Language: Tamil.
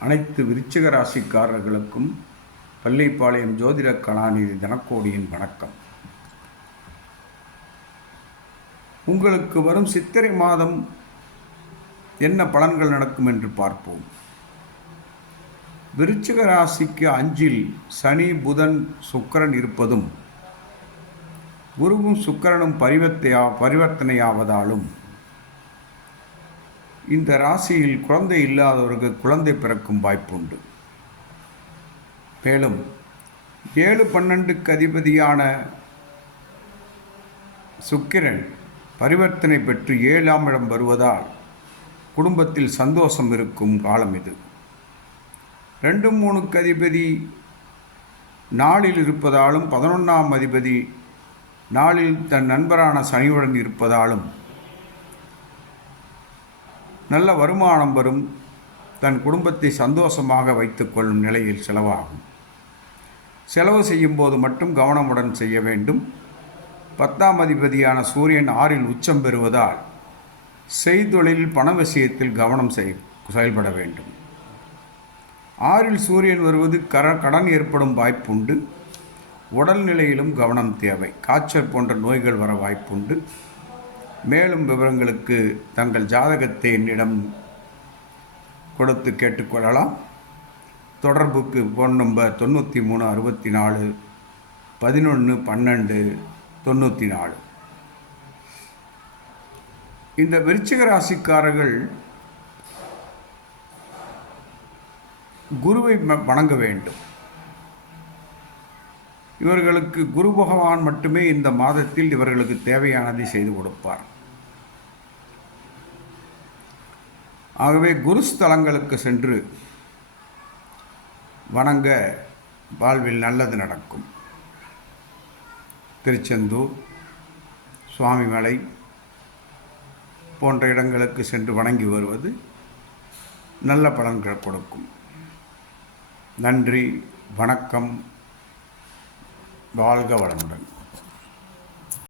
அனைத்து விருச்சிக ராசிக்காரர்களுக்கும் பள்ளிப்பாளையம் ஜோதிட கலாநிதி தனக்கோடியின் வணக்கம். உங்களுக்கு வரும் சித்திரை மாதம் என்ன பலன்கள் நடக்கும் என்று பார்ப்போம். விருச்சிக ராசிக்கு அஞ்சில் சனி புதன் சுக்கிரன் இருப்பதும் குருவும் சுக்கிரனும் பரிவர்த்தையா பரிவர்த்தனையாவதாலும் இந்த ராசியில் குழந்தை இல்லாதவருக்கு குழந்தை பிறக்கும் வாய்ப்புண்டு. மேலும் ஏழு பன்னெண்டுக்கு அதிபதியான சுக்கிரன் பரிவர்த்தனை பெற்று ஏழாம் இடம் வருவதால் குடும்பத்தில் சந்தோஷம் இருக்கும் காலம் இது. ரெண்டு மூணுக்கு அதிபதி நாளில் இருப்பதாலும் பதினொன்றாம் அதிபதி நாளில் தன் நண்பரான சனியுடன் இருப்பதாலும் நல்ல வருமானம் வரும். தன் குடும்பத்தை சந்தோஷமாக வைத்துக்கொள்ளும் நிலையில் செலவாகும். செலவு செய்யும் போது மட்டும் கவனமுடன் செய்ய வேண்டும். பத்தாம் அதிபதியான சூரியன் ஆறில் உச்சம் பெறுவதால் செய்தொழில் பண விஷயத்தில் கவனம் செய் செயல்பட வேண்டும். ஆறில் சூரியன் வருவது கர கடன் ஏற்படும் வாய்ப்புண்டு. உடல்நிலையிலும் கவனம் தேவை. காய்ச்சல் போன்ற நோய்கள் வர வாய்ப்புண்டு. மேலும் விவரங்களுக்கு தங்கள் ஜாதகத்தை என்னிடம் கொடுத்து கேட்டுக்கொள்ளலாம். தொடர்புக்கு ஃபோன் நம்பர் தொண்ணூற்றி மூணு அறுபத்தி நாலு பதினொன்று பன்னெண்டு தொண்ணூற்றி நாலு. இந்த விருச்சிக ராசிக்காரர்கள் குருவை வணங்க வேண்டும். இவர்களுக்கு குரு பகவான் மட்டுமே இந்த மாதத்தில் இவர்களுக்கு தேவையானதை செய்து கொடுப்பார். ஆகவே குருஸ்தலங்களுக்கு சென்று வணங்க வாழ்வில் நல்லது நடக்கும். திருச்செந்தூர் சுவாமிமலை போன்ற இடங்களுக்கு சென்று வணங்கி வருவது நல்ல பலன்கள் கொடுக்கும். நன்றி வணக்கம் வாழ்க வளமுடன்.